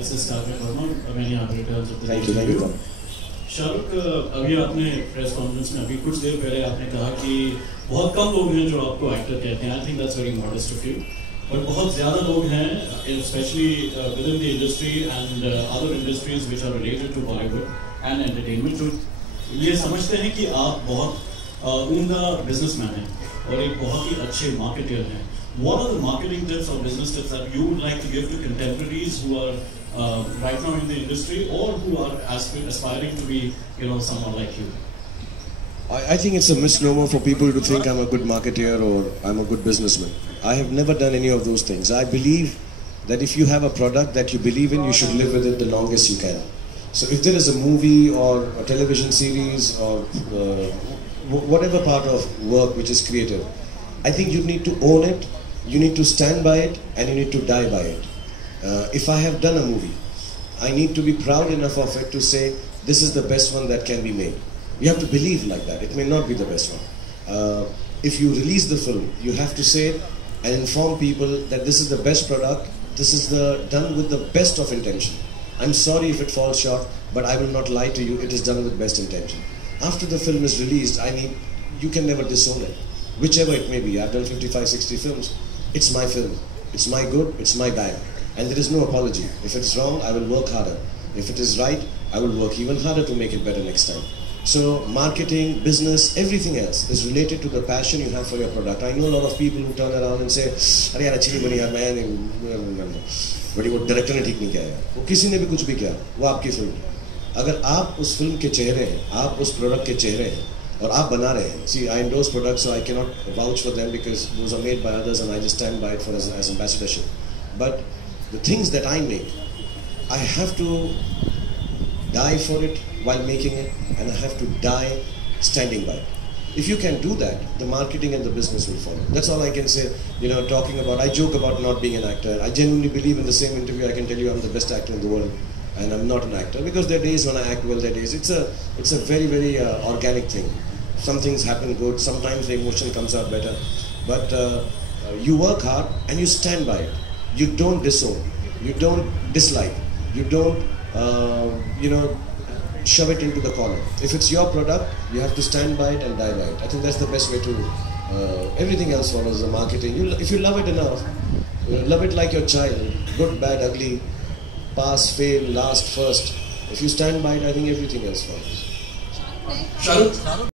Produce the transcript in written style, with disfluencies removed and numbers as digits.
this is Karthik Verma. Many other returns of the Thank you. Shahrukh, अभी आपने press conference में अभी कुछ देर पहले आपने कहा कि बहुत कम लोग हैं जो आपको एक्टर कहते हैं. I think that's very modest of you. But बहुत ज़्यादा लोग हैं, especially within the industry and other industries which are related to Bollywood and entertainment, जो ये समझते हैं कि आप बहुत उम्दा businessman हैं और एक बहुत ही अच्छे marketer हैं. What are the marketing tips or business tips that you would like to give to contemporaries who are right now in the industry or who are aspiring to be, someone like you? I think it's a misnomer for people to think I'm a good marketer or I'm a good businessman. I have never done any of those things. I believe that if you have a product that you believe in, you should live with it the longest you can. So if there is a movie or a television series or whatever part of work which is creative, I think you need to own it, you need to stand by it, and you need to die by it. If I have done a movie, I need to be proud enough of it to say, this is the best one that can be made. You have to believe like that. It may not be the best one. If you release the film, you have to say and inform people that this is the best product, this is done with the best of intention. I'm sorry if it falls short, but I will not lie to you, it is done with best intention. After the film is released, you can never disown it. Whichever it may be. I've done 55, 60 films. It's my film. It's my good, it's my bad. And there is no apology. If it's wrong, I will work harder. If it is right, I will work even harder to make it better next time. So marketing, business, everything else is related to the passion you have for your product. I know a lot of people who turn around and say, "अरे यार अच्छी नहीं बनी यार, मैं बड़ी वो director ने ठीक नहीं किया यार." वो किसी ने भी कुछ भी किया, वो आपकी फिल्म है. अगर आप उस फिल्म के चेहरे हैं, आप उस प्रोडक्ट के चेहरे हैं और आप बना रहे हैं. See, I endorse products, so I cannot vouch for them because those are made by others and I just stand by it for as ambassadorship. But the things that I make, I have to die for it while making it, and I have to die standing by it. If you can do that, the marketing and the business will follow. That's all I can say. Talking about, I joke about not being an actor. I genuinely believe in the same interview I can tell you I'm the best actor in the world, and I'm not an actor because there are days when I act well. There are days it's a very very organic thing. Some things happen good. Sometimes the emotion comes out better, but you work hard and you stand by it. You don't disown. You don't dislike. You don't shove it into the corner. If it's your product, you have to stand by it and die by it. I think that's the best way to. Everything else follows the marketing. If you love it enough, love it like your child. Good, bad, ugly, pass, fail, last, first. If you stand by it, I think everything else follows. Shahrukh.